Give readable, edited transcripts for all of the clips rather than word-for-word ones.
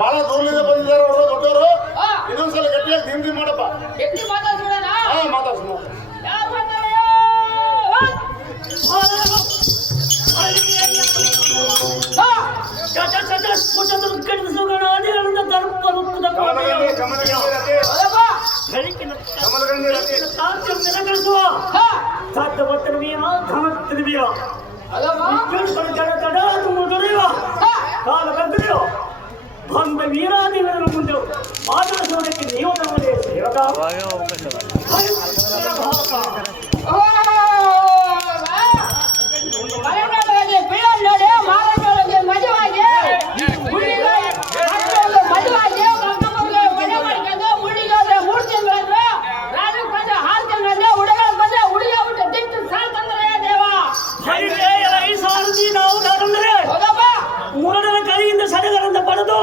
ಬಹಳ ದೂರದಿಂದ ಬಂದಿದ್ದಾರೆ ಅವರು ದೊಡ್ಡವರು. ಇನ್ನೊಂದ್ಸಲ ಗಟ್ಟಿಯಾಗಿ ಧಿಮ್ದಿ ಮಾಡಪ್ಪ. ಮಾತಾಡ್ಸೋಣ. ಬಂದ ವೀರಾದಿಗಳ ಮುಂದೆ ಮಾತಾಡಿಸೋದಕ್ಕೆ ನೀವು ನಮಗೆ ಸೇವಕ. ಮುರಡನ ಕೈಯಿಂದ ಸಡಗರನ್ನು ಪಡೆದು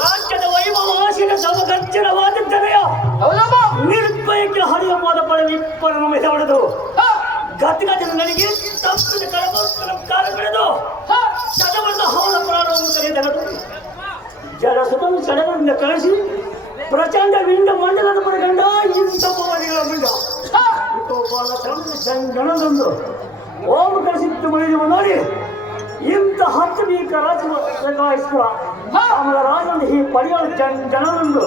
ರಾಜ್ಯದ ವೈಭವಾಸಿನ ಸಮಗರ್ಜನವಾದದ್ದನೆಯ ನಿರ್ಭಯಕ್ಕೆ ಹರಿಯ ಮಾದ ಪರವಿಪ್ಪರನ್ನು ಮೆದವಡೆದು ಗತಿಗಜನ ನನಗೆ ತಪ್ಪಿದ ಕಾಲ ಬೆಳೆದು ಸದವರದ ಹವನ ಪ್ರಾಣವನ್ನು ಕರೆದೆನದು ಜಲಸುತನು ಸಡಗರದಿಂದ ಕಳಿಸಿ ಪ್ರಚಂಡ ವಿಂಡ ಮಂಡಲದ ಪರಗಂಡ ಇಂಥ ಪವನಿಗಳ ಮುಂಡ ಗಣದೊಂದು ಓಂ ಕಳಿಸಿತ್ತು ಮಳಿದವ ನೋಡಿ ಇಂಥ ಹತ್ತು ಬೀಕ ರಾಜಕಾಯಿಸುವ ಆಮೇಲ ರಾಜನ ಈ ಪಡೆಯಲು ಜನರೊಂದು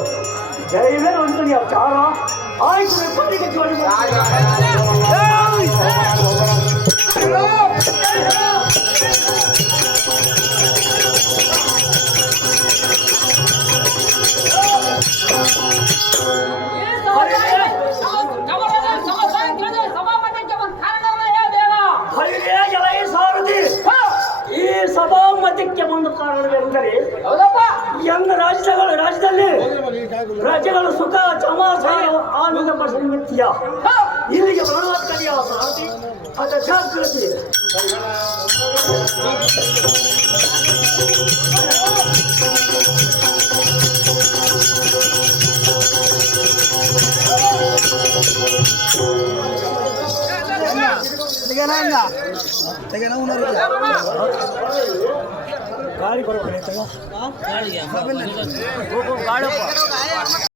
ಜೈವೇ ಒಂದು ಚಾರ ಆಯ್ತು ಪಡಿಗೆ ಜೋಡಿ ಈ ಸಭಾಮತಕ್ಕೆ ಒಂದು ಕಾರಣವೆಂದರೆ ಎಲ್ಲ ರಾಜ್ಯದಲ್ಲಿ ರಾಜ್ಯಗಳ ಸುಖ ಸಮಾಚಾರ ಆನಂದ ಪಡಿಸುತ್ತೀಯ ಇಲ್ಲಿಗೆ ಬರುವತ್ತನೆಯ ಸಾರಥಿ ಅದ ಜಾಗೃತಿ ಗಾಳಿ ಕೊಡಬೇಕು